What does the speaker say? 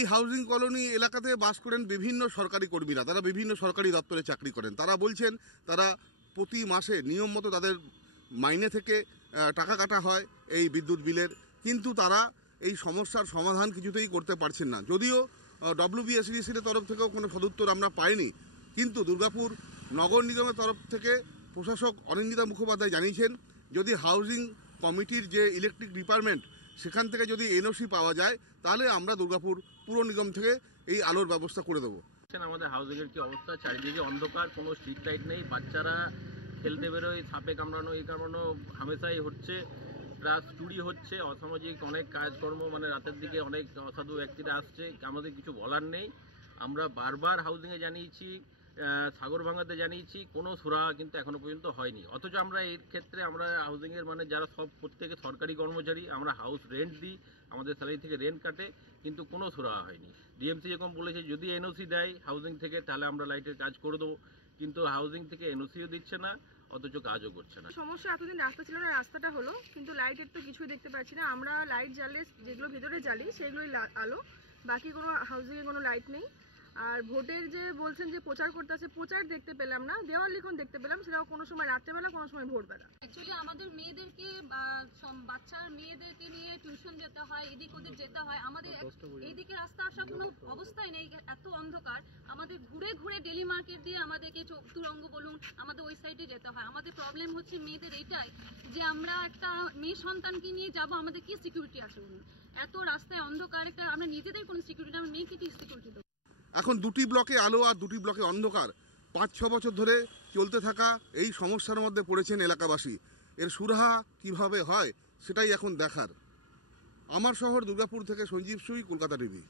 এই housing colony এলাকাতে বাস করেন বিভিন্ন সরকারি কর্মীরা, তারা বিভিন্ন সরকারি দপ্তরে চাকরি করেন। তারা বলছেন তারা প্রতি মাসে নিয়ম মতো তাদের মাইনে থেকে টাকা কাটা হয় এই বিদ্যুৎ বিলের, কিন্তু তারা এই সমস্যার সমাধান কিছুতেই করতে পারছেন না। যদিও WBSEDCর তরফ থেকেও কোনো সদুত্তর আমরা পাইনি, কিন্তু দুর্গাপুর নগর নিগমের তরফ থেকে প্রশাসক অনিন্দিতা মুখোপাধ্যায় জানিয়েছেন যদি হাউজিং কমিটির যে ইলেকট্রিক ডিপার্টমেন্ট সেখান থেকে যদি NOC পাওয়া যায় তাহলে আমরা দুর্গাপুর পুর নিগম থেকে এই আলোর ব্যবস্থা করে দেবো। আমাদের হাউজিংয়ের কি অবস্থা, চারিদিকে অন্ধকার, কোনো স্ট্রিট লাইট নেই, বাচ্চারা খেলতে বেরোয়, সাপে কামড়ানো এই কামড়ানো হামেশাই হচ্ছে, প্লাস চুরি হচ্ছে, অসামাজিক অনেক কাজকর্ম, মানে রাতের দিকে অনেক অসাধু ব্যক্তিরা আসছে, আমাদের কিছু বলার নেই। আমরা বারবার হাউজিংয়ে জানিয়েছি, সাগরভাঙ্গাতে জানিয়েছি, কোনো সুরাহা কিন্তু এখনো পর্যন্ত হয়নি। অথচ আমরা এর ক্ষেত্রে আমরা হাউজিংয়ের মানে যারা সব প্রত্যেকে সরকারি কর্মচারী, আমরা হাউস রেন্ট দিই, আমাদের স্যালারি থেকে রেন্ট কাটে, কিন্তু কোনো সুরাহা হয়নি। ডিএমসি যেরকম বলেছে যদি NOC দেয় হাউজিং থেকে তাহলে আমরা লাইটের কাজ করে দেবো, কিন্তু হাউজিং থেকে NOCও দিচ্ছে না, অথচ কাজও করছে না। সমস্যা এতদিন রাস্তা ছিল না, রাস্তাটা হলো, কিন্তু লাইটের তো কিছুই দেখতে পাচ্ছি না। আমরা লাইট জ্বালে যেগুলো ভেতরে জ্বালি সেগুলোই আলো, বাকি কোনো হাউজিংয়ে কোনো লাইট নেই। আর ভোটের যে বলছেন যে প্রচার করতে আছে, প্রচার দেখতে পেলাম না, দেওয়াল লিখন দেখতে পেলাম, সেটাও কোনো সময় রাত্রেবেলা, কোনো সময় ভোরবেলা। অ্যাকচুয়ালি আমাদের মেয়েদেরকে বাচ্চার মেয়েদেরকে নিয়ে টিউশন যেতে হয়, এদিক ওদিক যেতে হয়, আমাদের এইদিকে রাস্তা আসার কোনো অবস্থাই নেই, এত অন্ধকার। আমাদের ঘুরে ঘুরে ডেলি মার্কেট দিয়ে আমাদেরকে তুরঙ্গ বলুন আমাদের ওই সাইডে যেতে হয়। আমাদের প্রবলেম হচ্ছে মেয়েদের এইটাই যে আমরা একটা মেয়ে সন্তানকে নিয়ে যাব, আমাদের কি সিকিউরিটি আছে বলুন? এত রাস্তায় অন্ধকার, একটা আমরা নিজেদের কোনো সিকিউরিটি, আমরা মেয়েকে কি সিকিউরিটি দেবো? এখন দুটি ব্লকে আলো আর দুটি ব্লকে অন্ধকার, 5-6 বছর ধরে চলতে থাকা এই সমস্যার মধ্যে পড়েছেন এলাকাবাসী। এর সুরাহা কিভাবে হয় সেটাই এখন দেখার। আমার শহর দুর্গাপুর থেকে সঞ্জীব সুই, কলকাতা টিভি।